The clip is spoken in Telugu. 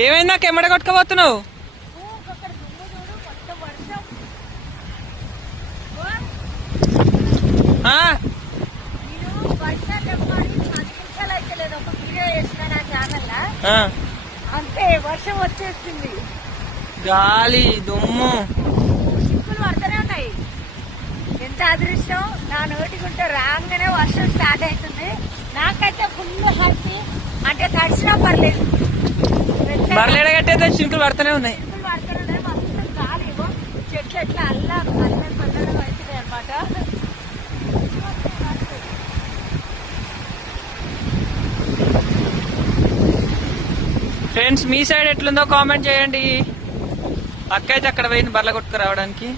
ఏమైంది నాకు ఎమ్మడ కొట్టుకోబోతున్నావు? అంతే వర్షం వచ్చేస్తుంది, గాలి దుమ్ము చిక్కులు పడుతూనే ఉన్నాయి. ఎంత అదృష్టం, నా నోటికుంటే రాగానే వర్షం స్టార్ట్ అవుతుంది. నాకైతే ఫుల్ హ్యాపీ, అంటే తడిచినా పర్లేదు. బర్లేడగట్టయితే చినుకులు పడుతూనే ఉన్నాయి. చిక్కులు పడుతూనే ఉన్నాయి, మస్తు గాలి. చెట్లు ఎట్లా అల్లం పల్లెడం అవుతున్నాయి అనమాట. ఫ్రెండ్స్ మీ సైడ్ ఎట్లుందో కామెంట్ చేయండి. అక్క అయితే అక్కడ పోయింది బర్ల కొట్టుకు రావడానికి.